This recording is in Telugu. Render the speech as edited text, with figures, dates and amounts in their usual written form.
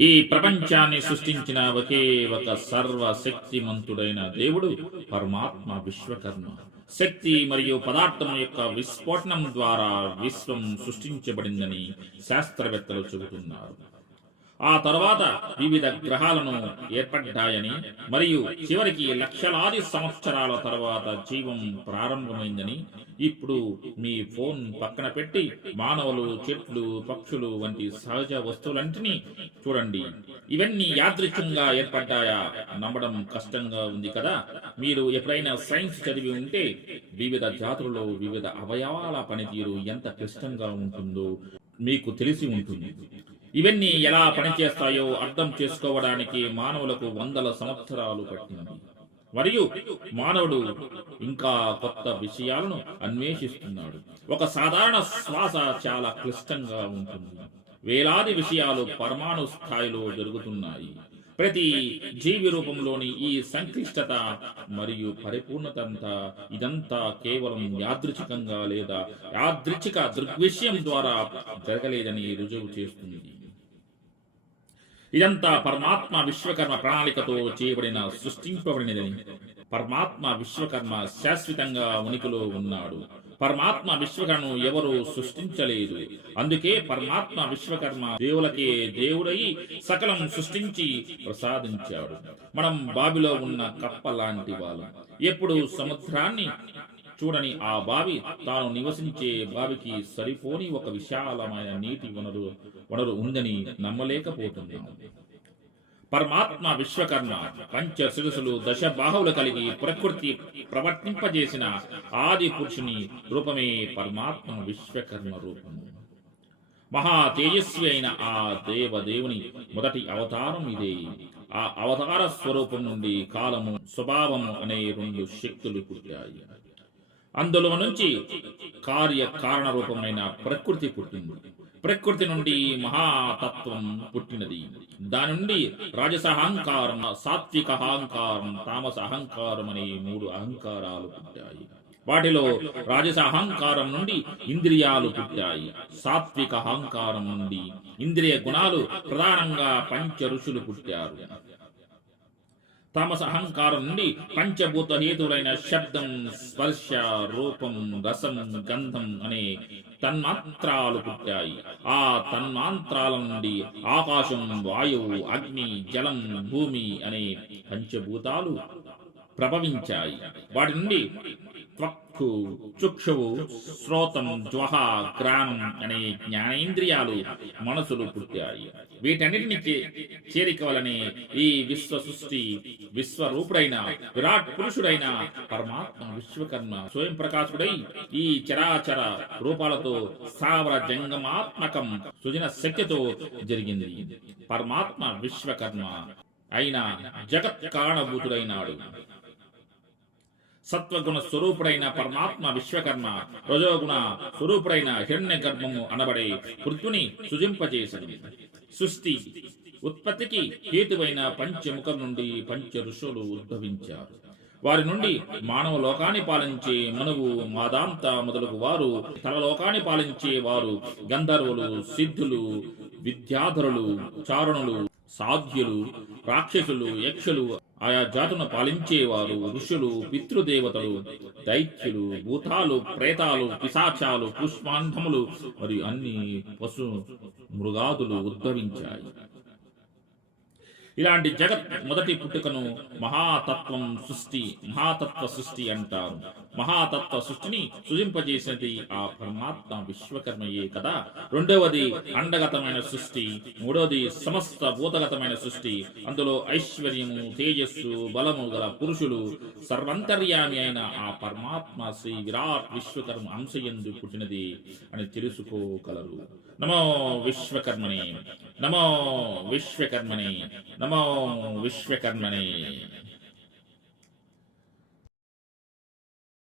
ఈ ప్రపంచాన్ని సృష్టించిన ఒకే ఒక సర్వశక్తిమంతుడైన దేవుడు పరమాత్మ విశ్వకర్మ. శక్తి మరియు పదార్థం యొక్క విస్ఫోటనం ద్వారా విశ్వం సృష్టించబడిందని శాస్త్రవేత్తలు చెబుతున్నారు. ఆ తర్వాత వివిధ గ్రహాలను ఏర్పడ్డాయని మరియు చివరికి లక్షలాది సంవత్సరాల తర్వాత జీవం ప్రారంభమైందని, ఇప్పుడు మీ ఫోన్ పక్కన పెట్టి మానవులు, చెట్లు, పక్షులు వంటి సహజ వస్తువులంటినీ చూడండి. ఇవన్నీ యాదృచ్ఛికంగా ఏర్పడ్డాయా? నమ్మడం కష్టంగా ఉంది కదా. మీరు ఎప్పుడైనా సైన్స్ చదివి ఉంటే వివిధ జాతులలో వివిధ అవయవాల పనితీరు ఎంత క్లిష్టంగా ఉంటుందో మీకు తెలిసి ఉంటుంది. ఇవన్నీ ఎలా పనిచేస్తాయో అర్థం చేసుకోవడానికి మానవులకు వందల సంవత్సరాలు పట్టింది. మరియు మానవుడు ఇంకా కొత్త విషయాలను అన్వేషిస్తున్నాడు. ఒక సాధారణ శ్వాస చాలా క్లిష్టంగా ఉంటుంది. వేలాది విషయాలు పరమాణు స్థాయిలో జరుగుతున్నాయి. ప్రతి జీవి రూపంలోని ఈ సంక్లిష్టత మరియు పరిపూర్ణత ఇదంతా కేవలం యాదృచ్ఛికంగా లేదా యాదృచ్ఛిక దృగ్విషయం ద్వారా జరగలేదని రుజువు చేస్తుంది. ఇదంతా పరమాత్మ విశ్వకర్మ ప్రణాళికతో చేయబడిన సృష్టింపబడినదని. పరమాత్మ విశ్వకర్మ శాశ్వతంగా ఉనికిలో ఉన్నాడు. పరమాత్మ విశ్వకర్మను ఎవరు సృష్టించలేదు. అందుకే పరమాత్మ విశ్వకర్మ దేవులకే దేవుడై సకలం సృష్టించి ప్రసాదించాడు. మనం బావిలో ఉన్న కప్ప లాంటి వాళ్ళం. ఎప్పుడు సముద్రాన్ని చూడని ఆ బావి తాను నివసించే బావికి సరిపోని ఒక విశాలమైన నీటి వనరు ఉందని నమ్మలేకపోతున్నాం. పరమాత్మ విశ్వకర్మ పంచ శిరసులు, దశ బాహువులు కలిగి ప్రకృతి ప్రవర్తింపజేసిన ఆది పురుషుని రూపమే పరమాత్మ విశ్వకర్మ రూపము. మహా తేజస్వి అయిన ఆ దేవదేవుని మొదటి అవతారం ఇదే. ఆ అవతార స్వరూపం నుండి కాలము, స్వభావము అనే రెండు శక్తులు పుట్టాయి. అందులో నుంచి కార్య కారణ రూపమైన ప్రకృతి పుట్టింది. ప్రకృతి నుండి మహాతత్వం పుట్టినది. దాని నుండి రాజస అహంకారం, సాత్విక అహంకారం, తామస అహంకారం అనే మూడు అహంకారాలు పుట్టాయి. వాటిలో రాజస అహంకారం నుండి ఇంద్రియాలు పుట్టాయి. సాత్విక అహంకారం నుండి ఇంద్రియ గుణాలు, ప్రధానంగా పంచ ఋషులు పుట్టారు. తామస అహంకారం నుండి పంచభూత హేతువులైన శబ్దం, స్పర్శ, రూపం, రసం, గంధం అనే తన్మాత్రాలు పుట్టాయి. ఆ తన్మాత్రాల నుండి ఆకాశం, వాయువు, అగ్ని, జలం, భూమి అనే పంచభూతాలు ప్రభవించాయి. వాటి నుండి త్వక్కు, చక్షువు, శ్రోతం, జ్వహ, గ్రాణం అనే జ్ఞానేంద్రియాలు, మనసులు పుట్టాయి. వీటన్నిటిని చేరిక వలనే ఈ విశ్వ సృష్టి విశ్వరూపుడైన విరాట్ పురుషుడైన పరమాత్మ విశ్వకర్మ స్వయం ప్రకాశుడై ఈ చరాచర రూపాలతో స్థావర జంగమాత్మకం సృజన శక్తితో జరిగింది. పరమాత్మ విశ్వకర్మ అయిన జగత్ కారణభూతుడైనాడు. సత్వగుణ స్వరూపుడైన పరమాత్మ విశ్వకర్మ రజోగుణ స్వరూపుడైన హిరణ్య గర్భము అనబడే పృథ్విని సృజింపజేసింది. సృష్టి ఉత్పత్తికి హేతువైన పంచముఖం నుండి పంచ ఋషులు ఉద్భవించారు. వారి నుండి మానవ లోకాన్ని పాలించే మనువు, మాదాంత మొదలగు వారు, తలలోకాన్ని పాలించే వారు గంధర్వులు, సిద్ధులు, విద్యాధరులు, చారణులు, సాధ్యులు, రాక్షసులు, యక్షులు, ఆయా జాతును పాలించేవారు, ఋషులు, పితృదేవతలు, దైత్యులు, భూతాలు, ప్రేతాలు, పిశాచాలు, పుష్పాంధములు మరియు అన్ని పశు మృగాదులు ఉద్భవించాయి. ఇలాంటి జగత్ మొదటి పుట్టుకను మహాతత్వ సృష్టి అంటారు. మహాతత్వ సృష్టిని సృజింపజేసినది ఆ పరమాత్మ విశ్వకర్మయే కదా. రెండవది అండగతమైన సృష్టి, మూడవది సమస్త భూతగతమైన సృష్టి. అందులో ఐశ్వర్యము, తేజస్సు, బలము గల పురుషులు, సర్వంతర్యామి అయిన ఆ పరమాత్మ శ్రీ విరాట్ విశ్వకర్మ అంశయందు పుట్టినది అని తెలుసుకోగలరు. నమో విశ్వకర్మణే, నమో విశ్వకర్మణే, నమో విశ్వకర్మణే.